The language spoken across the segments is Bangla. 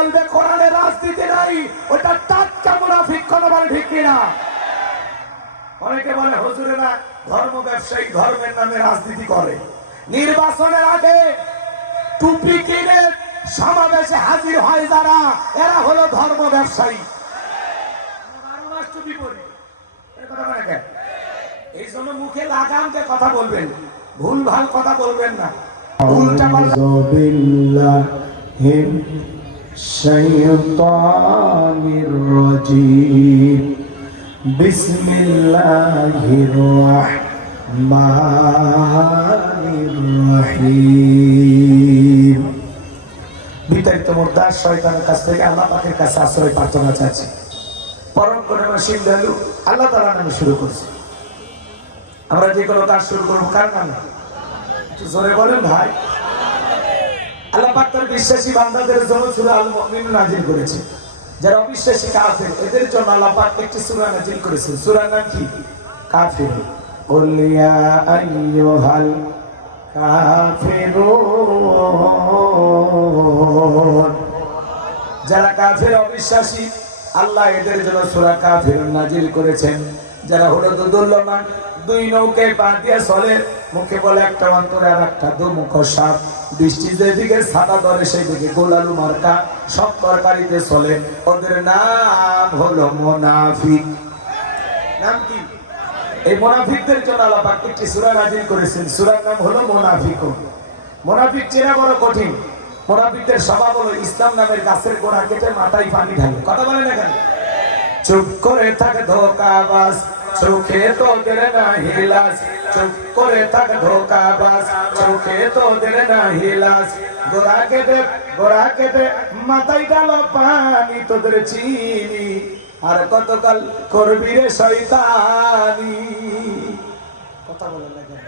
বলবে কোরআনে রাজনীতি নাই, ওটা টাটকা মুনাফিক। কথা বলে ঠিক কিনা? অনেকে বলে হুজুরেরা ধর্ম ব্যবসায়ী, ধর্মের নামে রাজনীতি করে। নির্বাচনের আগে টুপি কিনে সমাবেশে হাজির হয় যারা, এরা হলো ধর্ম ব্যবসায়ী। এই জন্য মুখে লাগাম দিয়ে কথা বলবেন, ভুল ভাল কথা বলবেন না। উল্টা পাল্টা শাইতানির রাজিম। বিসমিল্লাহির রাহমানির রহিম। বিতাড়িত মুর্দার শয়তানের কাছ থেকে আল্লাহ পাকের কাছে আশ্রয় প্রার্থনা চাচ্ছি। পরম করুণাশীল দয়ালু আল্লাহ তাআলার নামে শুরু করছি। আমরা যে কোনো কাজ শুরু করবো কার নামে? জোরে বলেন ভাই। আল্লাহ পাক তার বিশ্বাসী বান্দাদের জন্য সূরা আল মুমিনুন নাযিল করেছে। যারা অবিশ্বাসী কাফের এদের জন্য আল্লাহ পাক একটি সূরা নাযিল করেছেন। সূরার নাম কি? কাফির। কুল ইয়া আইয়ুহাল কাফিরুন। যারা কাফের অবিশ্বাসী আল্লাহ এদের জন্য সূরা কাফিরুন নাযিল করেছেন। যারা হলো দুর্লমান, দুই নৌকায় পা দিয়ে চলে, মুখে বলে একটা, অন্তরে আর একটা, দুমুখ সাপ। দৃষ্টি যেদিকে ছাতা ধরে সেদিকে গোলালু মার্কা, সব তরকারিতে চলে। ওদের নাম হলো মুনাফিক। নাম কি? এই মুনাফিকদের জন্য আল্লাহ পাক একটি সূরা নাযিল করেছেন। সূরার নাম হলো মুনাফিকুন। মুনাফিক চেনা বড় কঠিন। মুনাফিকদের স্বভাব হলো ইসলাম নামের গাছের গোড়া কেটে মাথায় পানি ঢালে। কথা বলে না কেন? চুপ করে থাকে ধোঁকাবাজ, চোখে তোদের নাহি লাজ। চুপ করে থাক ধোঁকাবাজ, চোখে তোদের নাহি লাজ। গোড়া কেটে মাথায় ডালো পানি, তোদের চিনি আর কতকাল করবি রে শয়তানি। কথা বলে না কেন?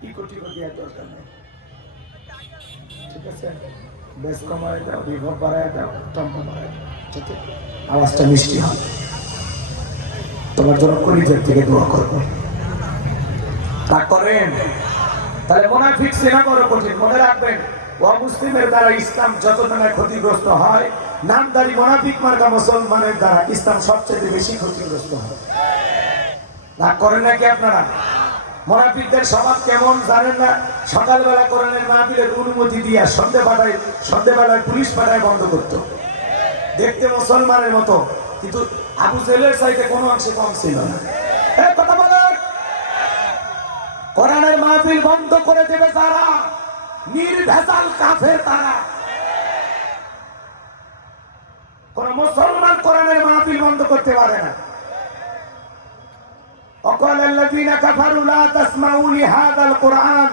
কি কোটি কোটি এত দরকার নেই। ঠিক আছে, বেশ কমায় দাও, বিভব বাড়ায় দাও, টম্পা বাড়ায় দাও, ঠিক আছে? আওয়াজটা মিষ্টি হয়। তোমার জন্য কলিজার থেকে দোয়া করবো। তা করেন? তাহলে মুনাফিক চেনা বড় কঠিন। মনে রাখবেন, অমুসলিমের দ্বারা ইসলাম যতটা ক্ষতিগ্রস্ত হয়, নামদারি মুনাফিক মার্কা মুসলমানের দ্বারা ইসলাম সবচেয়ে বেশি ক্ষতিগ্রস্ত হয়। রাগ করেন নাকি আপনারা? মুনাফিকদের স্বভাব কেমন জানেন না? সকালবেলা কোরআনের মাহফিলের অনুমতি দিয়া সন্ধ্যেবেলায় পুলিশ পাঠায় বন্ধ করতো। দেখতে মুসলমানের মতো, কিন্তু আবু জেহেলের চাইতে কোনো অংশে কম ছিল না। কথা বলেন। কোরআনের মাহফিল বন্ধ করে দেবে যারা, নির্ভেজাল কাফের তারা। কোন মুসলমান কোরআনের মাহফিল বন্ধ করতে পারে না। وقال الذين كفروا لا تسمعوا لهذا القرآن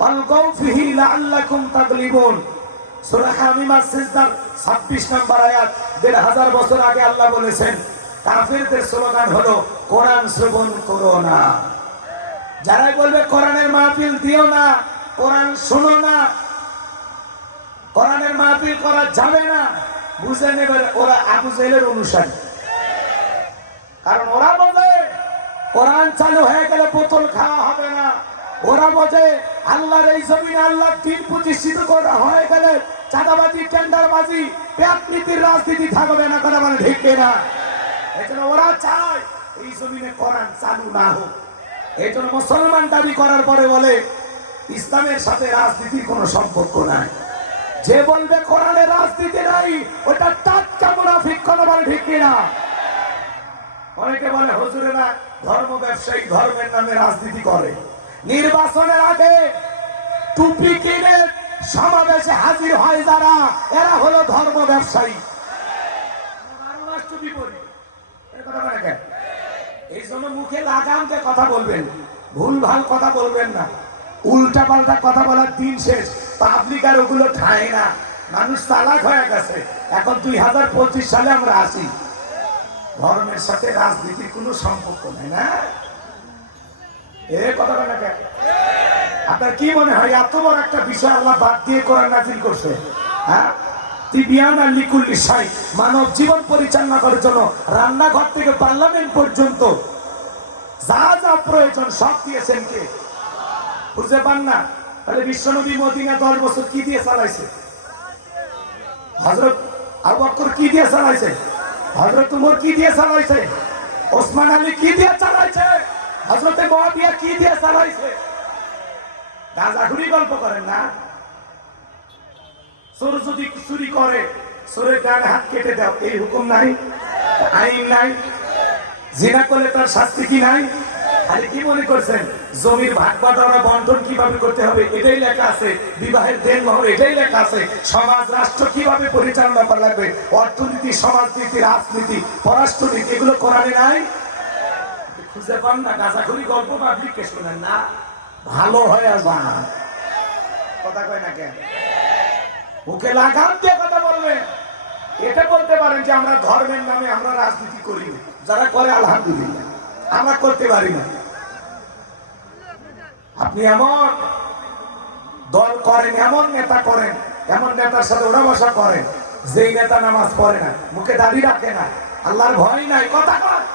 والغوا فيه لعلكم تغلبون। সূরা হামিমার সিজদার 26 নম্বর আয়াত। ১৫০০ বছর আগে আল্লাহ বলেছেন কাফেরদের স্লোগান হলো কোরআন শ্রবণ করো না। যারাই বলবে কোরআনের মাহফিল দিও না, কোরআন শোনো না, কোরআনের মাহফিল করা যাবে না, বুঝে নেবে ওরা আবু জেহেলের অনুসারী। কারণ ওরা বলে কোরআন চালু হয়ে গেলে বোতল খাওয়া হবে না। ওরা বোঝে আল্লাহর এই জমিনে আল্লাহ দিন প্রতিষ্ঠিত করা হয়ে গেলে চাঁদাবাজি, টেন্ডারবাজি, পেটনীতির রাজনীতি থাকবে না। কথা মানে ঠিক না? এই জন্য ওরা চায় এই জমিনে কোরআন চালু না হোক। এই জন্য মুসলমান দাবি করার পরে বলে ইসলামের সাথে রাজনীতির কোনো সম্পর্ক নাই। যে বলবে কোরআনে রাজনীতি নাই, ওটা টাটকা মুনাফিক। কথা বলে ঠিক কিনা? অনেকে বলে হুজুরেরা ধর্ম ব্যবসায়ী, ধর্মের নামে রাজনীতি করে। নির্বাচনের আগে টুপি কিনে সমাবেশে হাজির হয় যারা, এরা হলো ধর্ম ব্যবসায়ী। এই জন্য মুখে লাগাম দিয়ে কথা বলবেন, ভুল ভাল কথা বলবেন না। উল্টা পাল্টা কথা বলার দিন শেষ। পাবলিক আর ওগুলো ঠায় না। মানুষ চালাক হয়ে গেছে। এখন 2025 সালে আমরা আসি। ধর্মের সাথে রাজনীতির কোনো সম্পর্ক নেই না। কথা বলে না। আপনার কি মনে হয় এত বড় একটা বিষয় আল্লাহ বাদ দিয়ে কোরআন নাযিল করছে? হ্যাঁ, তিবিয়ানা লিকুল্লি শাই। মানব জীবন পরিচালনা করার জন্য রান্নাঘর থেকে পার্লামেন্ট পর্যন্ত যা যা প্রয়োজন সব দিয়েছেন কে? খুঁজে পান না? তাহলে বিশ্বনবী মদিনা 10 বছর কি দিয়ে চালাইছে? হযরত আবু বকর কি দিয়ে চালাইছে, হযরত উমর কি দিয়ে চালাইছে, ওসমান আলী কি দিয়ে চালাইছে, হযরত মুয়াবিয়া কি দিয়ে চালাইছে। গাঁজাখুরি গল্প করেন না। চোর যদি চুরি করে চোরের ডান হাত কেটে দাও, এই হুকুম নাই, আইন নাই। জিনা করলে তার শাস্তি কি নাই? খালি কি মনে করছেন জমির ভাগ বাটোয়ারা বন্টন কিভাবে করতে হবে এটাই লেখা আছে, বিবাহের দেনমোহর এটাই লেখা আছে, সমাজ রাষ্ট্র কিভাবে পরিচালনা করা লাগবে, অর্থনীতি, সমাজনীতি, রাজনীতি, পররাষ্ট্রনীতি, এগুলো কোরআনে নাই? খুঁজে পান না। গাঁজাখুরি গল্প পাবলিককে শোনেন না, ভালো হয় আর বানা কথা কয় না কেন? মুখে লাগাম দিয়ে কথা বলবেন। এটা বলতে পারেন যে আমরা ধর্মের নামে আমরা রাজনীতি করি, যারা করে আলহামদুলিল্লাহ, আমরা করতে পারি না। আপনি এমন দল করেন, এমন নেতা করেন, এমন নেতার সাথে ওরা বসা করেন যেই নেতা নামাজ পড়ে না, মুখে দাড়ি রাখে না, আল্লাহর ভয় নাই, কথা কয়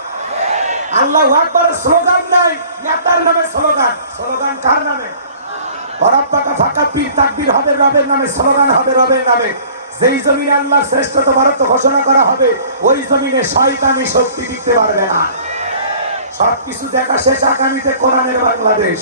আল্লাহু আকবার স্লোগান নাই, নেতার নামে স্লোগান। স্লোগান কার নামে? রব্বাকা ফাকাব্বির, তাকবীর হবে রবের নামে, স্লোগান হবে রবের নামে। যেই জমিনে আল্লাহর শ্রেষ্ঠত্ব ভারত ঘোষণা করা হবে ওই জমিনে শয়তানি শক্তি টিকতে পারবে না। সবকিছু দেখা শেষ, আগামীতে কোরআনের বাংলাদেশ।